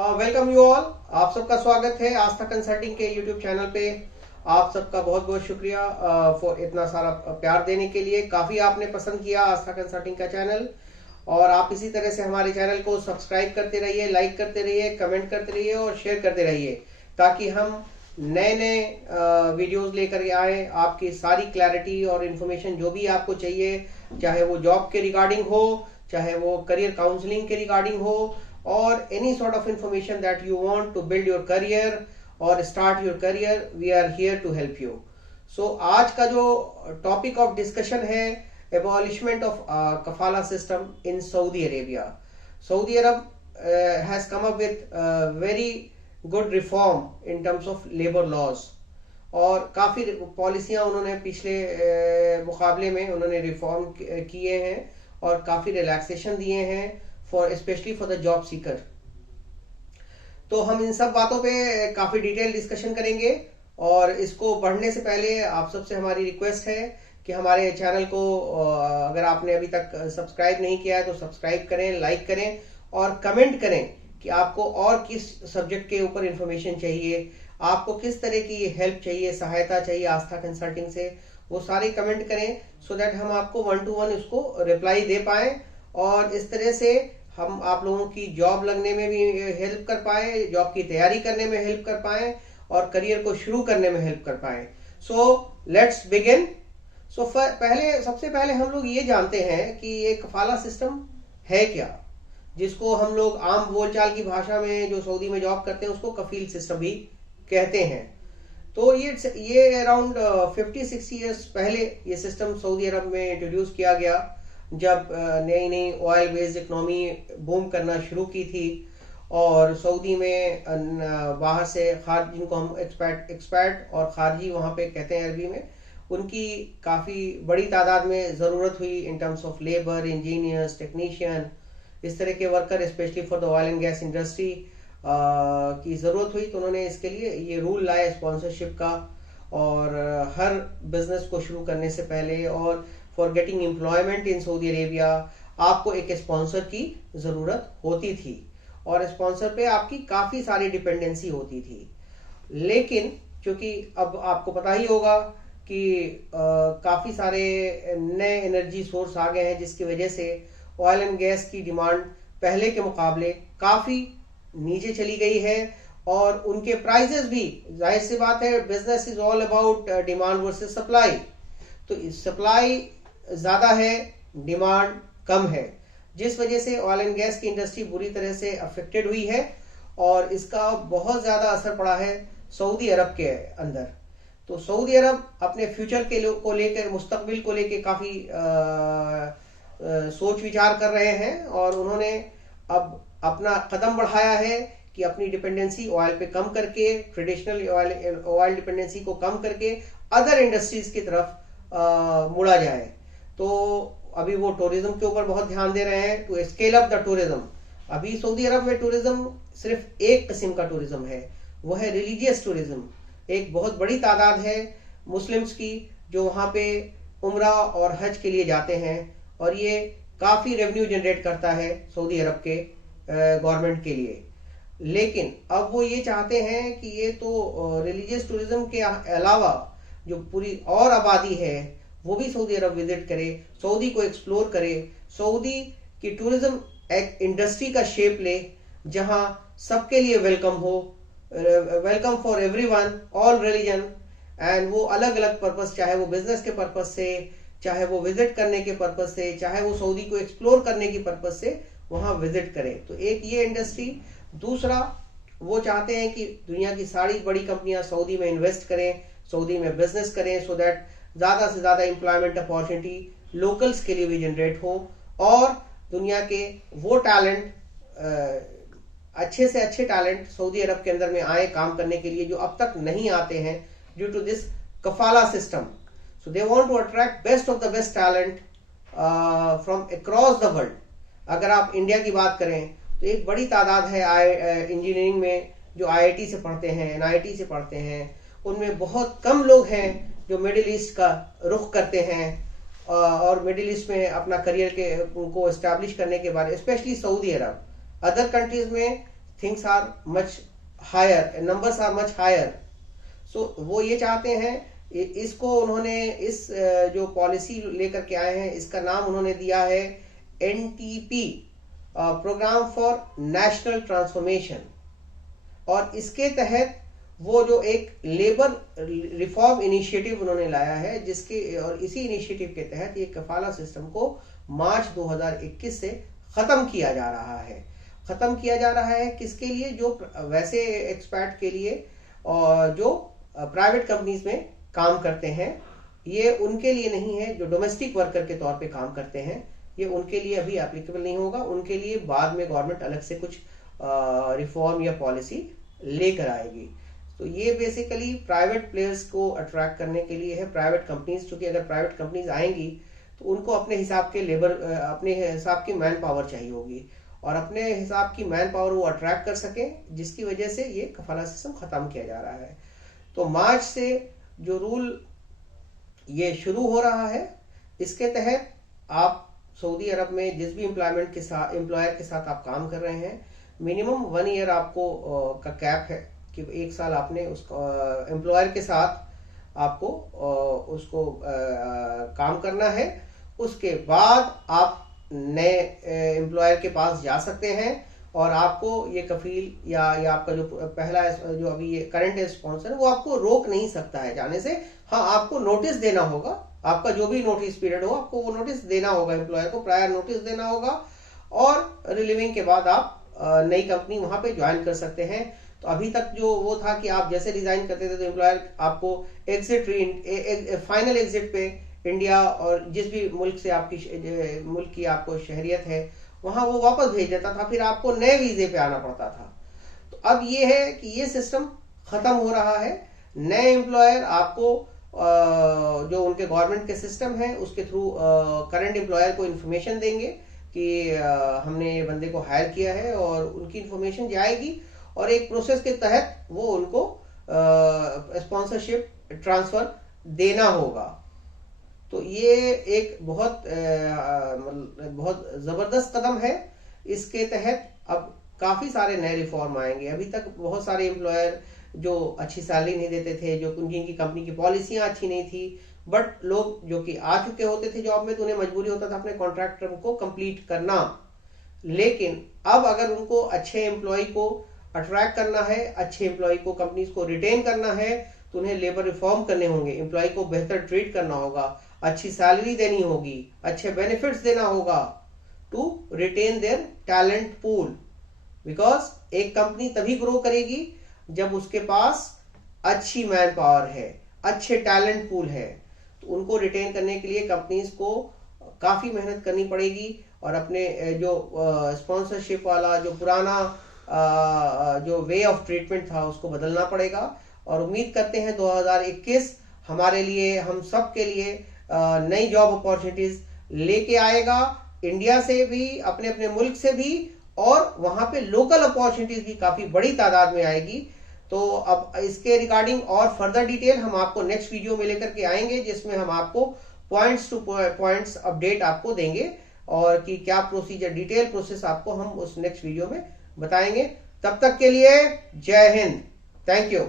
Welcome you all. आप सबका स्वागत है आस्था कंसल्टिंग के यूट्यूब चैनल पे। आप सबका बहुत बहुत शुक्रिया फॉर इतना सारा प्यार देने के लिए। काफी आपने पसंद किया आस्था कंसल्टिंग का चैनल, और आप इसी तरह से हमारे चैनल को सब्सक्राइब करते रहिए, लाइक करते रहिए, कमेंट करते रहिए और शेयर करते रहिए, ताकि हम नए नए वीडियोस लेकर आए। आपकी सारी क्लैरिटी और इन्फॉर्मेशन जो भी आपको चाहिए, चाहे वो जॉब के रिगार्डिंग हो, चाहे वो करियर काउंसलिंग के रिगार्डिंग हो, or any sort of information that you want to build your career or start your career, we are here to help you. So आज का जो topic of discussion है abolishment of kafala system in Saudi Arabia. Saudi Arab has come up with very good reform in terms of labor laws, और काफ़ी पॉलिसियाँ उन्होंने पिछले मुकाबले में उन्होंने रिफॉर्म किए हैं और काफ़ी रिलैक्सेशन दिए हैं for specially for the job seeker. तो हम इन सब बातों पे काफ़ी डिटेल डिस्कशन करेंगे, और इसको बढ़ने से पहले आप सबसे हमारी रिक्वेस्ट है कि हमारे चैनल को अगर आपने अभी तक सब्सक्राइब नहीं किया है तो सब्सक्राइब करें, लाइक करें और कमेंट करें कि आपको और किस सब्जेक्ट के ऊपर इंफॉर्मेशन चाहिए, आपको किस तरह की हेल्प चाहिए, सहायता चाहिए आस्था कंसल्टिंग से। वो सारे कमेंट करें सो दैट हम आपको 1 to 1 उसको रिप्लाई दे पाएँ, और इस तरह से हम आप लोगों की जॉब लगने में भी हेल्प कर पाए, जॉब की तैयारी करने में हेल्प कर पाए और करियर को शुरू करने में हेल्प कर पाए। So let's begin. सबसे पहले हम लोग ये जानते हैं कि ये कफाला सिस्टम है क्या, जिसको हम लोग आम बोलचाल की भाषा में जो सऊदी में जॉब करते हैं उसको कफील सिस्टम भी कहते हैं। तो ये अराउंड 50-60 ईयर्स पहले ये सिस्टम सऊदी अरब में इंट्रोड्यूस किया गया, जब नई नई ऑयल बेस्ड इकोनॉमी बूम करना शुरू की थी, और सऊदी में बाहर से खारजी, जिनको हम एक्सपैट और खारजी वहाँ पे कहते हैं अरबी में, उनकी काफ़ी बड़ी तादाद में ज़रूरत हुई in terms of labour, engineers, technician, इस तरह के worker specially for the oil and gas industry की ज़रूरत हुई। तो उन्होंने इसके लिए ये रूल लाया स्पॉन्सरशिप का, और हर बिजनेस को शुरू करने से पहले और for getting employment in Saudi Arabia आपको एक स्पॉन्सर की ज़रूरत होती थी, और स्पॉन्सर पे आपकी काफ़ी सारी डिपेंडेंसी होती थी। लेकिन क्योंकि अब आपको पता ही होगा कि काफ़ी सारे नए एनर्जी सोर्स आ गए हैं, जिसकी वजह से ऑयल एंड गैस की डिमांड पहले के मुकाबले काफ़ी नीचे चली गई है, और उनके प्राइजेस भी, जाहिर सी बात है, business is all about demand versus supply. तो सप्लाई ज़्यादा है, डिमांड कम है, जिस वजह से ऑयल एंड गैस की इंडस्ट्री बुरी तरह से अफेक्टेड हुई है, और इसका बहुत ज़्यादा असर पड़ा है सऊदी अरब के अंदर। तो सऊदी अरब अपने फ्यूचर को लेकर, मुस्तकबिल को लेकर काफ़ी सोच विचार कर रहे हैं, और उन्होंने अब अपना कदम बढ़ाया है कि अपनी डिपेंडेंसी ऑयल पे कम करके, ट्रेडिशनल ऑयल डिपेंडेंसी को कम करके अदर इंडस्ट्रीज की तरफ मुड़ा जाए। तो अभी वो टूरिज्म के ऊपर बहुत ध्यान दे रहे हैं, to scale up the tourism. अभी सऊदी अरब में टूरिज्म सिर्फ एक किस्म का टूरिज्म है, वो है रिलीजियस टूरिज्म। एक बहुत बड़ी तादाद है मुस्लिम्स की जो वहाँ पे उम्रा और हज के लिए जाते हैं, और ये काफ़ी रेवेन्यू जनरेट करता है सऊदी अरब के गवर्नमेंट के लिए। लेकिन अब वो ये चाहते हैं कि ये तो रिलीजियस टूरिज्म के अलावा जो पूरी और आबादी है वो भी सऊदी अरब विजिट करे, सऊदी को एक्सप्लोर करे, सऊदी की टूरिज्म एक इंडस्ट्री का शेप ले जहां सबके लिए वेलकम हो, welcome for everyone, all religion, and वो अलग अलग पर्पस, चाहे वो बिजनेस के पर्पस से, चाहे वो विजिट करने के पर्पस से, चाहे वो सऊदी को एक्सप्लोर करने की पर्पस से वहाँ विजिट करें। तो एक ये इंडस्ट्री। दूसरा, वो चाहते हैं कि दुनिया की सारी बड़ी कंपनियां सऊदी में इन्वेस्ट करें, सऊदी में बिजनेस करें, सो दैट ज़्यादा से ज़्यादा एम्प्लॉयमेंट अपॉर्चुनिटी लोकल्स के लिए भी जनरेट हो, और दुनिया के वो टैलेंट, अच्छे से अच्छे टैलेंट सऊदी अरब के अंदर में आए काम करने के लिए, जो अब तक नहीं आते हैं ड्यू टू दिस कफाला system. So they want to attract best of the best talent from across the world. अगर आप इंडिया की बात करें तो एक बड़ी तादाद है इंजीनियरिंग में जो आईआईटी से पढ़ते हैं, एनआईटी से पढ़ते हैं। उनमें बहुत कम लोग हैं जो मिडिल ईस्ट का रुख करते हैं, और मिडिल ईस्ट में अपना करियर को एस्टैब्लिश करने के बारे, specially Saudi Arab. Other countries में things are much higher, numbers are much higher. So वो ये चाहते हैं, इसको उन्होंने इस जो पॉलिसी लेकर के आए हैं इसका नाम उन्होंने दिया है NTP, program for national transformation. और इसके तहत वो जो एक लेबर रिफॉर्म इनिशिएटिव उन्होंने लाया है, जिसके और इसी इनिशिएटिव के तहत ये कफाला सिस्टम को मार्च 2021 से खत्म किया जा रहा है। खत्म किया जा रहा है किसके लिए? जो वैसे एक्सपैट के लिए और जो प्राइवेट कंपनीज में काम करते हैं, ये उनके लिए नहीं है। जो डोमेस्टिक वर्कर के तौर पे काम करते हैं, ये उनके लिए अभी एप्लीकेबल नहीं होगा। उनके लिए बाद में गवर्नमेंट अलग से कुछ रिफॉर्म या पॉलिसी लेकर आएगी। तो ये बेसिकली प्राइवेट प्लेयर्स को अट्रैक्ट करने के लिए है, प्राइवेट कंपनीज। क्योंकि अगर प्राइवेट कंपनीज आएंगी तो उनको अपने हिसाब के लेबर, अपने हिसाब की मैन पावर चाहिए होगी, और अपने हिसाब की मैन पावर वो अट्रैक्ट कर सके, जिसकी वजह से ये कफाला सिस्टम खत्म किया जा रहा है। तो मार्च से जो रूल ये शुरू हो रहा है, इसके तहत आप सऊदी अरब में जिस भी एम्प्लॉयमेंट के साथ, एम्प्लॉयर के साथ आप काम कर रहे हैं, मिनिमम 1 ईयर आपको का कैप है कि 1 साल आपने उसको एम्प्लॉयर के साथ आपको उसको काम करना है। उसके बाद आप नए एम्प्लॉयर के पास जा सकते हैं और आपको ये कफील या आपका जो पहला जो अभी ये करंट स्पॉन्सर है वो आपको रोक नहीं सकता है जाने से। हाँ, आपको नोटिस देना होगा, आपका जो भी नोटिस पीरियड हो आपको वो नोटिस देना होगा, एम्प्लॉयर को प्रायर नोटिस देना होगा, और रिलीविंग के बाद आप नई कंपनी वहां पे ज्वाइन कर सकते हैं। तो अभी तक जो वो था कि आप जैसे रिजाइन करते थे तो एम्प्लॉयर आपको फाइनल एग्जिट पे इंडिया और जिस भी मुल्क से आपकी मुल्क की आपको शहरियत है वहां वो वापस भेज देता था, फिर आपको नए वीजे पे आना पड़ता था। तो अब ये है कि ये सिस्टम खत्म हो रहा है। नए एम्प्लॉयर आपको जो उनके गवर्नमेंट के सिस्टम है उसके थ्रू करंट एम्प्लॉयर को इन्फॉर्मेशन देंगे कि हमने ये बंदे को हायर किया है, और उनकी इन्फॉर्मेशन जाएगी और एक प्रोसेस के तहत वो उनको स्पॉन्सरशिप ट्रांसफर देना होगा। तो ये एक बहुत जबरदस्त कदम है। इसके तहत अब काफी सारे नए रिफॉर्म आएंगे। अभी तक बहुत सारे एम्प्लॉयर जो अच्छी सैलरी नहीं देते थे, जो जिनकी कंपनी की पॉलिसियां अच्छी नहीं थी, बट लोग जो कि आ चुके होते थे जॉब में तो उन्हें मजबूरी होता था अपने कॉन्ट्रैक्ट टर्म को कंप्लीट करना। लेकिन अब अगर उनको अच्छे एम्प्लॉय को अट्रैक्ट करना है, अच्छे एम्प्लॉय को कंपनीज को रिटेन करना है, तो उन्हें लेबर रिफॉर्म करने होंगे, एम्प्लॉय को बेहतर ट्रीट करना होगा, अच्छी सैलरी देनी होगी, अच्छे बेनिफिट्स देना होगा to retain their talent pool. Because एक कंपनी तभी ग्रो करेगी जब उसके पास अच्छी मैन पावर है, अच्छे टैलेंट पूल है। तो उनको रिटेन करने के लिए कंपनीज को काफी मेहनत करनी पड़ेगी और अपने जो स्पॉन्सरशिप वाला जो पुराना जो वे ऑफ ट्रीटमेंट था उसको बदलना पड़ेगा। और उम्मीद करते हैं 2021 हमारे लिए, हम सब के लिए नई जॉब अपॉर्चुनिटीज लेके आएगा, इंडिया से भी, अपने अपने मुल्क से भी, और वहां पे लोकल अपॉर्चुनिटीज भी काफी बड़ी तादाद में आएगी। तो अब इसके रिगार्डिंग और फर्दर डिटेल हम आपको नेक्स्ट वीडियो में लेकर के आएंगे, जिसमें हम आपको पॉइंट्स टू पॉइंट्स अपडेट आपको देंगे और कि क्या प्रोसीजर, डिटेल प्रोसेस आपको हम उस नेक्स्ट वीडियो में बताएंगे। तब तक के लिए जय हिंद, थैंक यू।